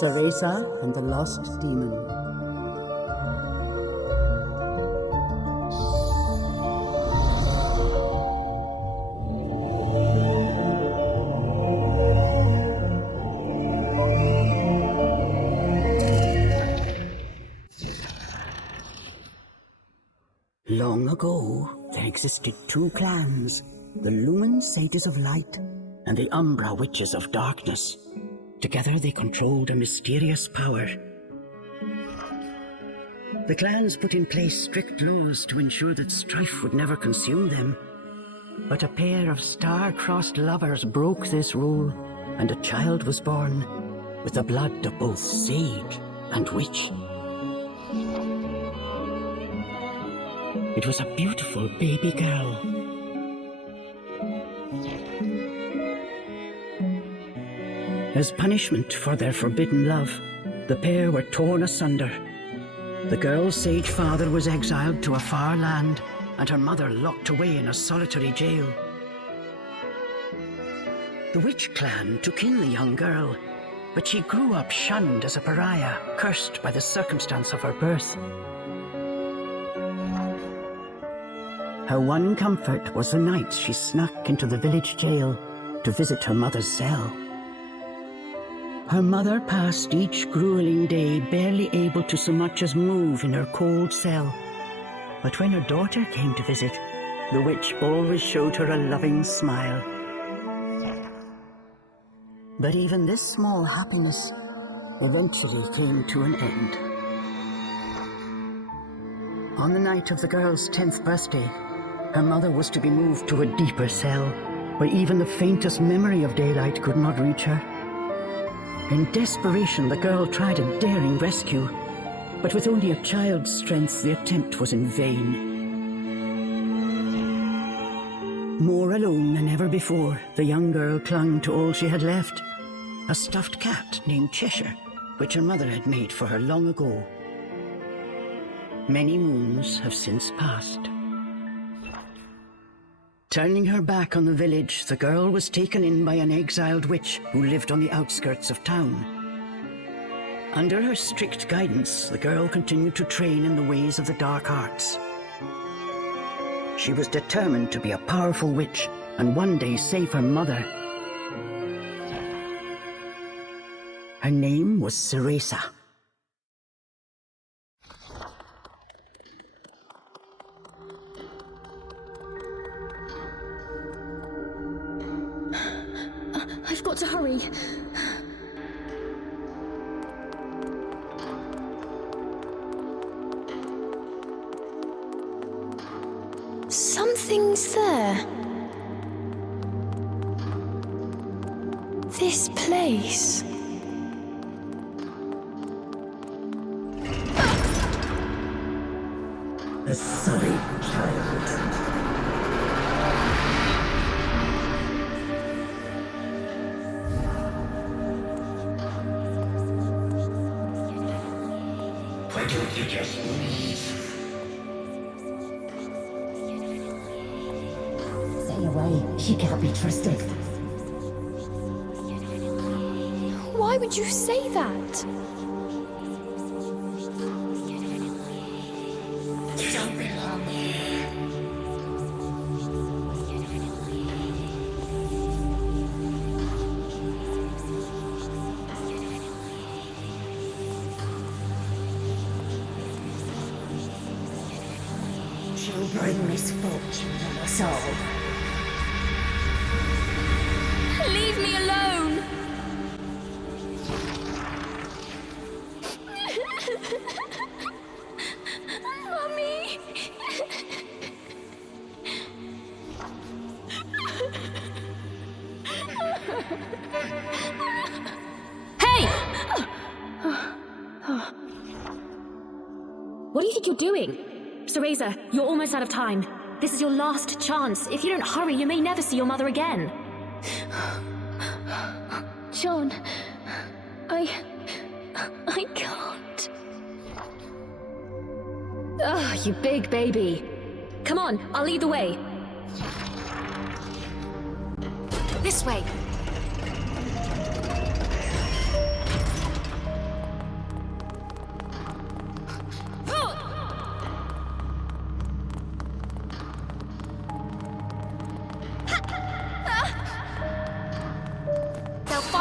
Theresa and the Lost Demon. Long ago, there existed two clans, the Lumen Sages of Light and the Umbra Witches of Darkness. Together they controlled a mysterious power. The clans put in place strict laws to ensure that strife would never consume them. But a pair of star-crossed lovers broke this rule, and a child was born with the blood of both sage and witch. It was a beautiful baby girl. As punishment for their forbidden love, the pair were torn asunder. The girl's sage father was exiled to a far land, and her mother locked away in a solitary jail. The witch clan took in the young girl, but she grew up shunned as a pariah, cursed by the circumstance of her birth. Her one comfort was the night she snuck into the village jail to visit her mother's cell. Her mother passed each grueling day barely able to so much as move in her cold cell. But when her daughter came to visit, the witch always showed her a loving smile. But even this small happiness eventually came to an end. On the night of the girl's 10th birthday, her mother was to be moved to a deeper cell, where even the faintest memory of daylight could not reach her. In desperation, the girl tried a daring rescue, but with only a child's strength, the attempt was in vain. More alone than ever before, the young girl clung to all she had left, a stuffed cat named Cheshire, which her mother had made for her long ago. Many moons have since passed. Turning her back on the village, the girl was taken in by an exiled witch who lived on the outskirts of town. Under her strict guidance, the girl continued to train in the ways of the dark arts. She was determined to be a powerful witch and one day save her mother. Her name was Theresa. I've got to hurry. Something's there. This place. A sorry child. Why don't you just leave? Stay away. She can't be trusted. Why would you say that? You don't belong here. She'll bring misfortune on us all. Leave me alone! Mummy! Hey! What do you think you're doing? Theresa, you're almost out of time. This is your last chance. If you don't hurry, you may never see your mother again. John, I can't. Ugh, you big baby. Come on, I'll lead the way. This way.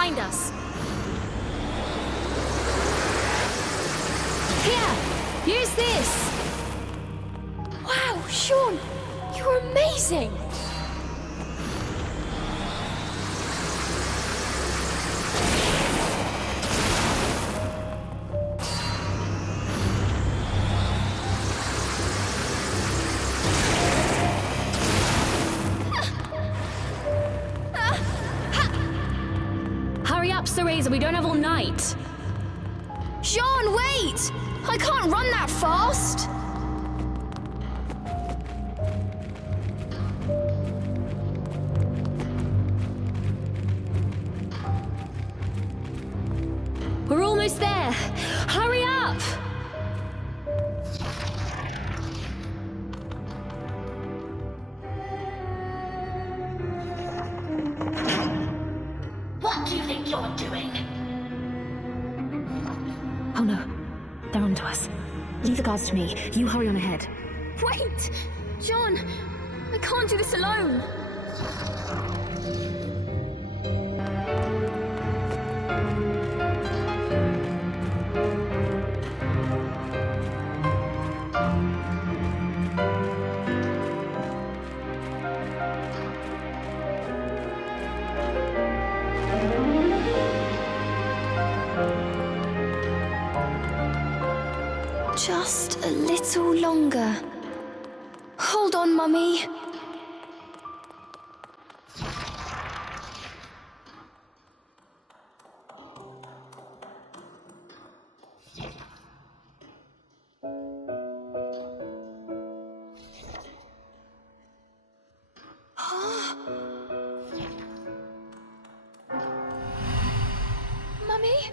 behind us. Here! Use this! Wow, Sean! You're amazing! Hurry up, Cereza, we don't have all night. Sean, wait! I can't run that fast! We're almost there. Hurry up! What do you think you're doing? Oh no, they're onto us. Leave the guards to me. You hurry on ahead. Wait! John! I can't do this alone! Just a little longer. Hold on, Mummy. Mummy?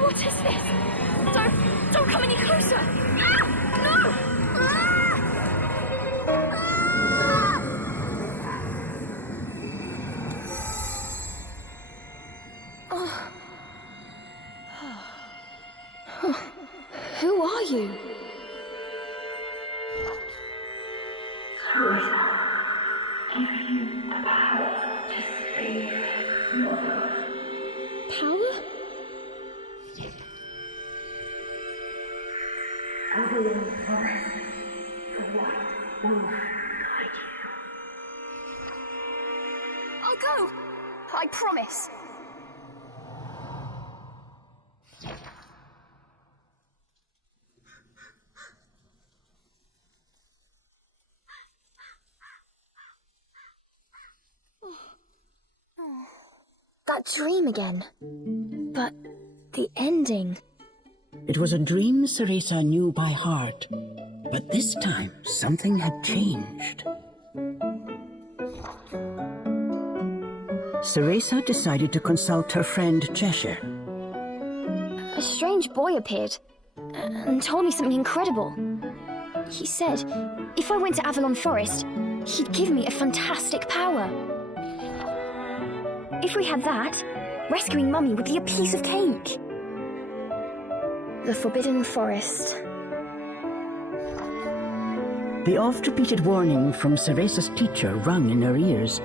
What is this? Don't come any closer! Ah! No! Ah! Ah! Who are you? Power? I'll go! I promise! That dream again. But the ending... It was a dream Cereza knew by heart, but this time something had changed. Cereza decided to consult her friend Cheshire. A strange boy appeared and told me something incredible. He said if I went to Avalon Forest, he'd give me a fantastic power. If we had that, rescuing Mummy would be a piece of cake. The Forbidden Forest. The oft-repeated warning from Cereza's teacher rung in her ears.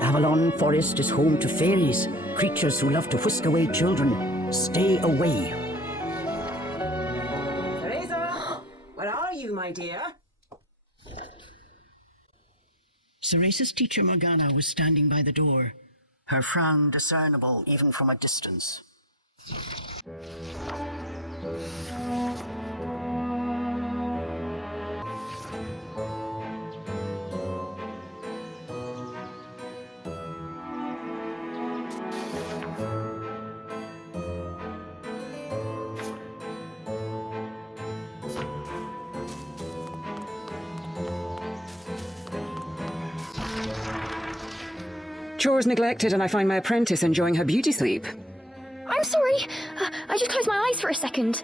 Avalon Forest is home to fairies, creatures who love to whisk away children. Stay away. Cereza! Where are you, my dear? Cereza's teacher Morgana was standing by the door, her frown discernible even from a distance. Chores neglected and I find my apprentice enjoying her beauty sleep. I'm sorry. I just closed my eyes for a second.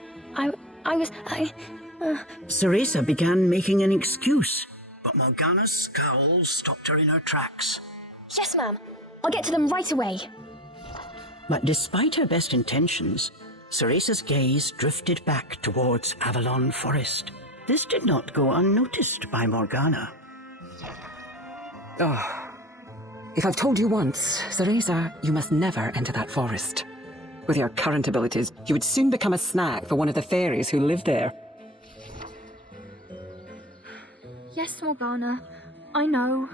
Cereza began making an excuse, but Morgana's scowl stopped her in her tracks. Yes, ma'am. I'll get to them right away. But despite her best intentions, Cereza's gaze drifted back towards Avalon Forest. This did not go unnoticed by Morgana. If I've told you once, Cereza, you must never enter that forest. With your current abilities, you would soon become a snack for one of the fairies who live there. Yes, Morgana. I know.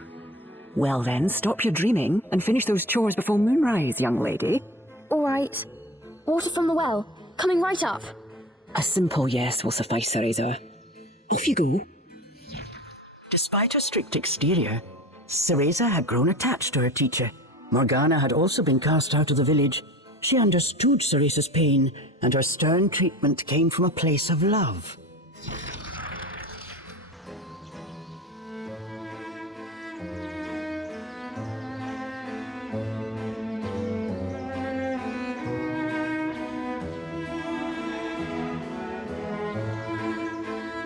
Well then, stop your dreaming and finish those chores before moonrise, young lady. All right. Water from the well. Coming right up. A simple yes will suffice, Cereza. Off you go. Despite her strict exterior, Cereza had grown attached to her teacher. Morgana had also been cast out of the village. She understood Cereza's pain, and her stern treatment came from a place of love.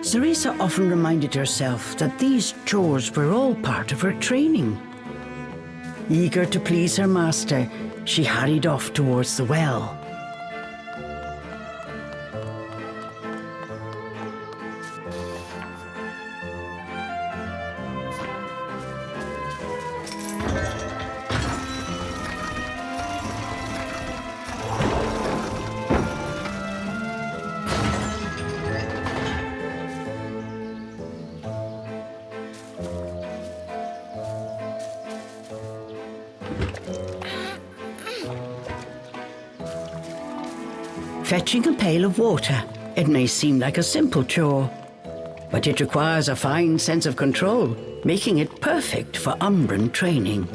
Cereza often reminded herself that these chores were all part of her training. Eager to please her master, she hurried off towards the well. Fetching a pail of water. It may seem like a simple chore, but it requires a fine sense of control, making it perfect for Umbran training.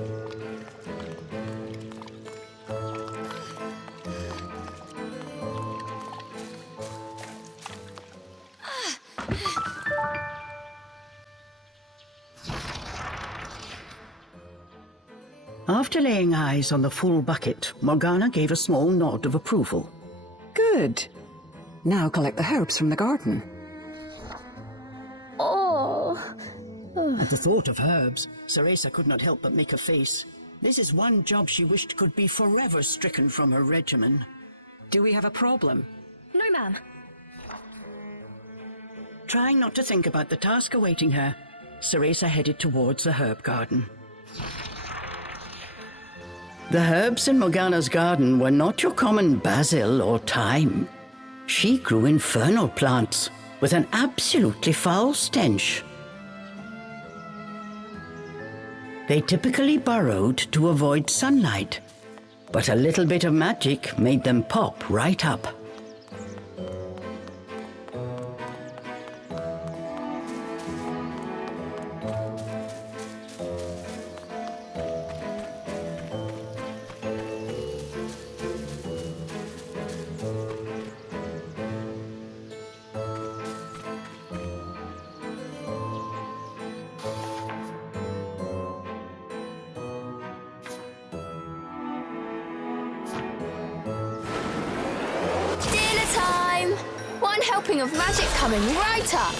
After laying eyes on the full bucket, Morgana gave a small nod of approval. Good. Now collect the herbs from the garden. At the thought of herbs, Cereza could not help but make a face. This is one job she wished could be forever stricken from her regimen. Do we have a problem? No, ma'am. Trying not to think about the task awaiting her, Cereza headed towards the herb garden. The herbs in Morgana's garden were not your common basil or thyme. She grew infernal plants with an absolutely foul stench. They typically burrowed to avoid sunlight, but a little bit of magic made them pop right up. One helping of magic coming right up.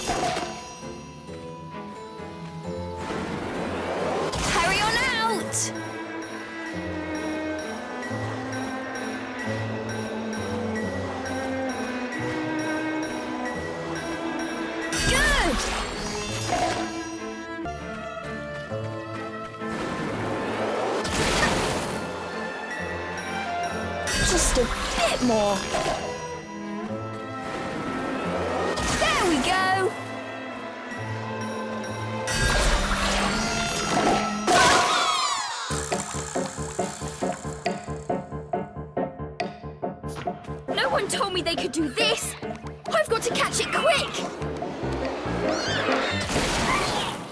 Hurry on out! Good! Just a bit more. There we go! No one told me they could do this! I've got to catch it quick!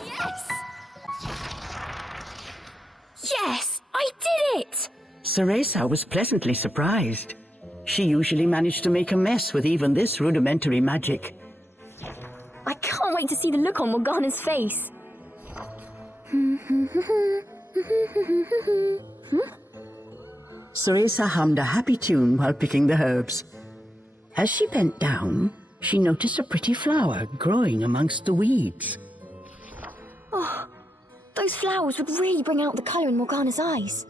Yes! Yes! I did it! Cereza was pleasantly surprised. She usually managed to make a mess with even this rudimentary magic. I can't wait to see the look on Morgana's face. Cereza hummed a happy tune while picking the herbs. As she bent down, she noticed a pretty flower growing amongst the weeds. Oh, those flowers would really bring out the colour in Morgana's eyes.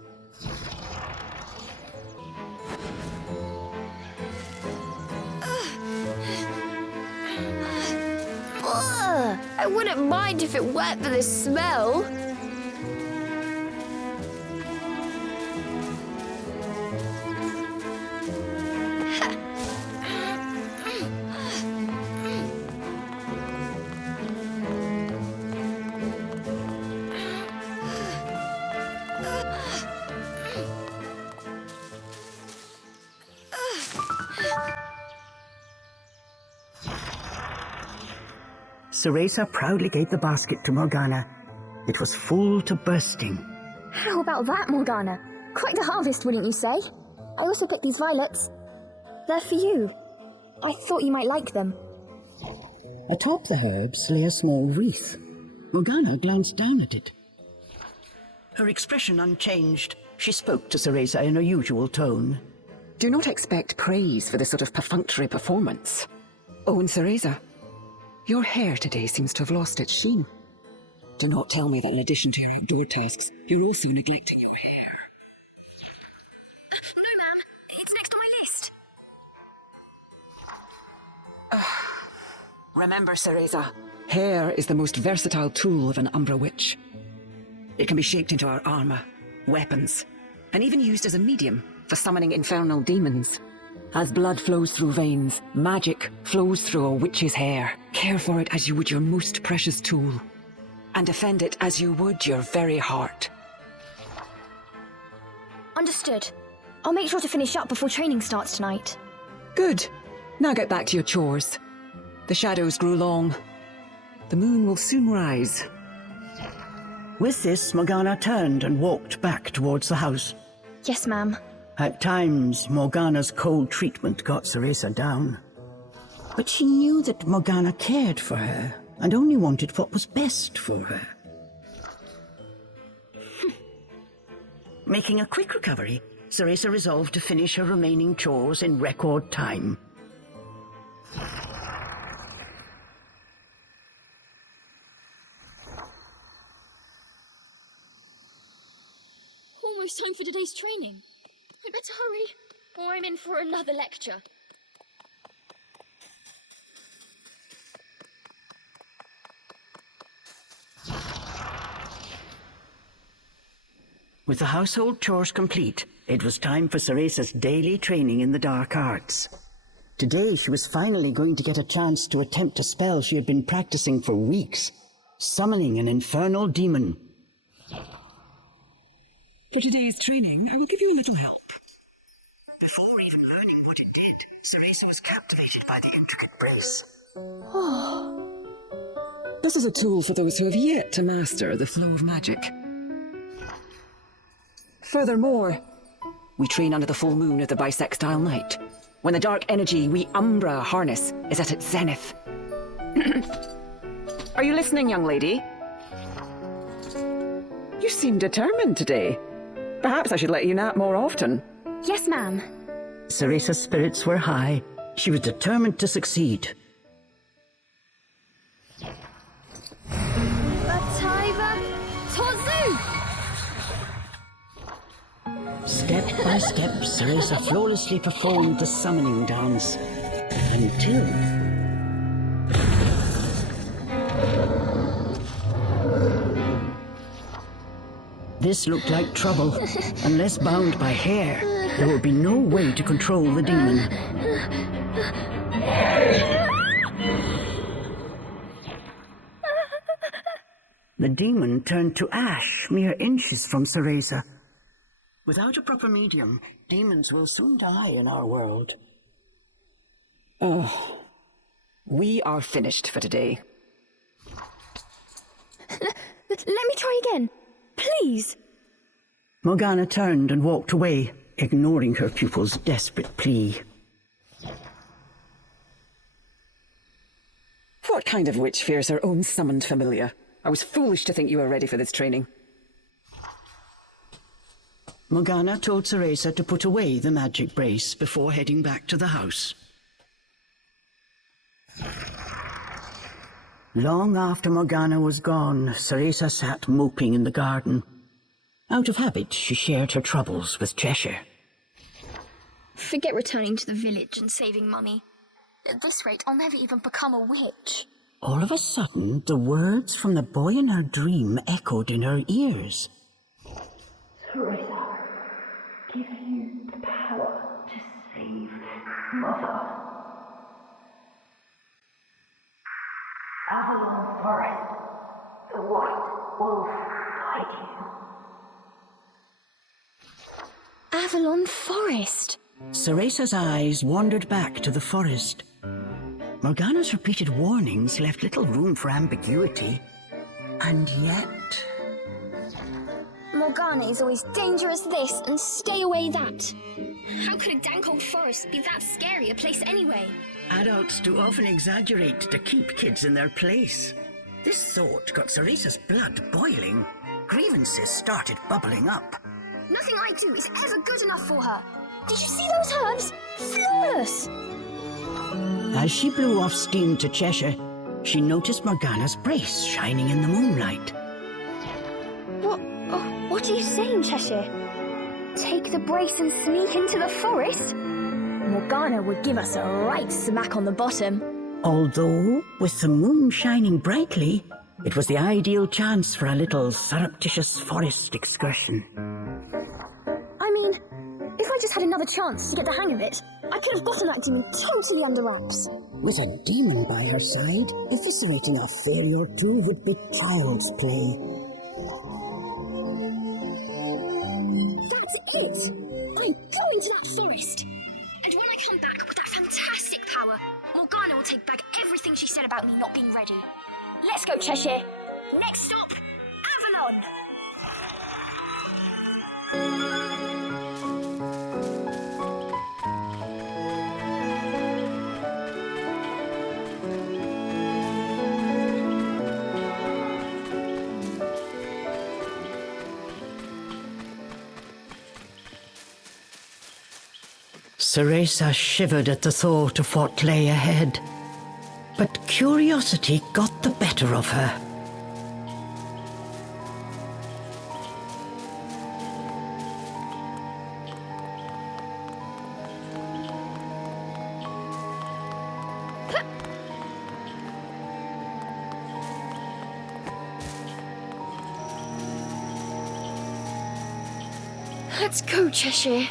Ugh, I wouldn't mind if it weren't for the smell. Cereza proudly gave the basket to Morgana. It was full to bursting. How about that, Morgana? Quite a harvest, wouldn't you say? I also picked these violets. They're for you. I thought you might like them. Atop the herbs lay a small wreath. Morgana glanced down at it. Her expression unchanged, she spoke to Cereza in her usual tone. Do not expect praise for this sort of perfunctory performance. Oh, and Cereza, your hair today seems to have lost its sheen. Do not tell me that in addition to your outdoor tasks, you're also neglecting your hair. No, ma'am. It's next on my list. Remember, Cereza, hair is the most versatile tool of an Umbra witch. It can be shaped into our armor, weapons, and even used as a medium for summoning infernal demons. As blood flows through veins, magic flows through a witch's hair. Care for it as you would your most precious tool, and defend it as you would your very heart. Understood. I'll make sure to finish up before training starts tonight. Good. Now get back to your chores. The shadows grew long. The moon will soon rise. With this, Morgana turned and walked back towards the house. Yes, ma'am. At times, Morgana's cold treatment got Cereza down. But she knew that Morgana cared for her and only wanted what was best for her. Making a quick recovery, Cereza resolved to finish her remaining chores in record time. Almost time for today's training. I better hurry, or I'm in for another lecture. With the household chores complete, it was time for Cereza's daily training in the dark arts. Today she was finally going to get a chance to attempt a spell she had been practicing for weeks, summoning an infernal demon. For today's training, I will give you a little help. Before even learning what it did, Cereza was captivated by the intricate brace. This is a tool for those who have yet to master the flow of magic. Furthermore, we train under the full moon of the bisextile night, when the dark energy we Umbra harness is at its zenith. Are you listening, young lady? You seem determined today. Perhaps I should let you nap more often. Yes, ma'am. Cereza's spirits were high. She was determined to succeed. Bataiva Tozu! Step by step, Cereza flawlessly performed the summoning dance, until... This looked like trouble. Unless bound by hair, there would be no way to control the demon. The demon turned to ash mere inches from Cereza. Without a proper medium, demons will soon die in our world. Oh, we are finished for today. Let me try again. Please. Morgana turned and walked away, ignoring her pupil's desperate plea. What kind of witch fears her own summoned familiar? I was foolish to think you were ready for this training. Morgana told Cereza to put away the magic brace before heading back to the house. Long after Morgana was gone, Cereza sat moping in the garden. Out of habit, she shared her troubles with Cheshire. Forget returning to the village and saving Mummy. At this rate, I'll never even become a witch. All of a sudden, the words from the boy in her dream echoed in her ears. Cereza, give you the power to save Mother. Avalon Forest, the white wolf guide you. Avalon Forest? Cereza's eyes wandered back to the forest. Morgana's repeated warnings left little room for ambiguity. And yet... Morgana is always dangerous this and stay away that. How could a dank old forest be that scary a place anyway? Adults do often exaggerate to keep kids in their place. This thought got Cereza's blood boiling. Grievances started bubbling up. Nothing I do is ever good enough for her. Did you see those herbs? Flawless! As she blew off steam to Cheshire, she noticed Morgana's brace shining in the moonlight. What are you saying, Cheshire? Take the brace and sneak into the forest? Morgana would give us a right smack on the bottom. Although, with the moon shining brightly, it was the ideal chance for a little surreptitious forest excursion. I mean, if I just had another chance to get the hang of it, I could have gotten that demon totally under wraps. With a demon by her side, eviscerating a fairy or two would be child's play. That's it! I'm going to that forest! And when I come back with that fantastic power, Morgana will take back everything she said about me not being ready. Let's go, Cheshire! Next stop, Avalon! Cereza shivered at the thought of what lay ahead, but curiosity got the better of her. Let's go, Cheshire.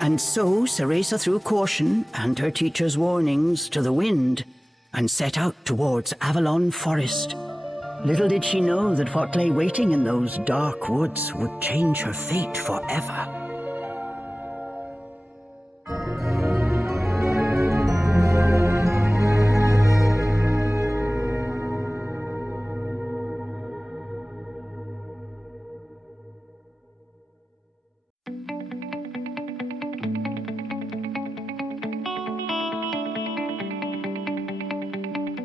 And so Cereza threw caution and her teacher's warnings to the wind and set out towards Avalon Forest. Little did she know that what lay waiting in those dark woods would change her fate forever.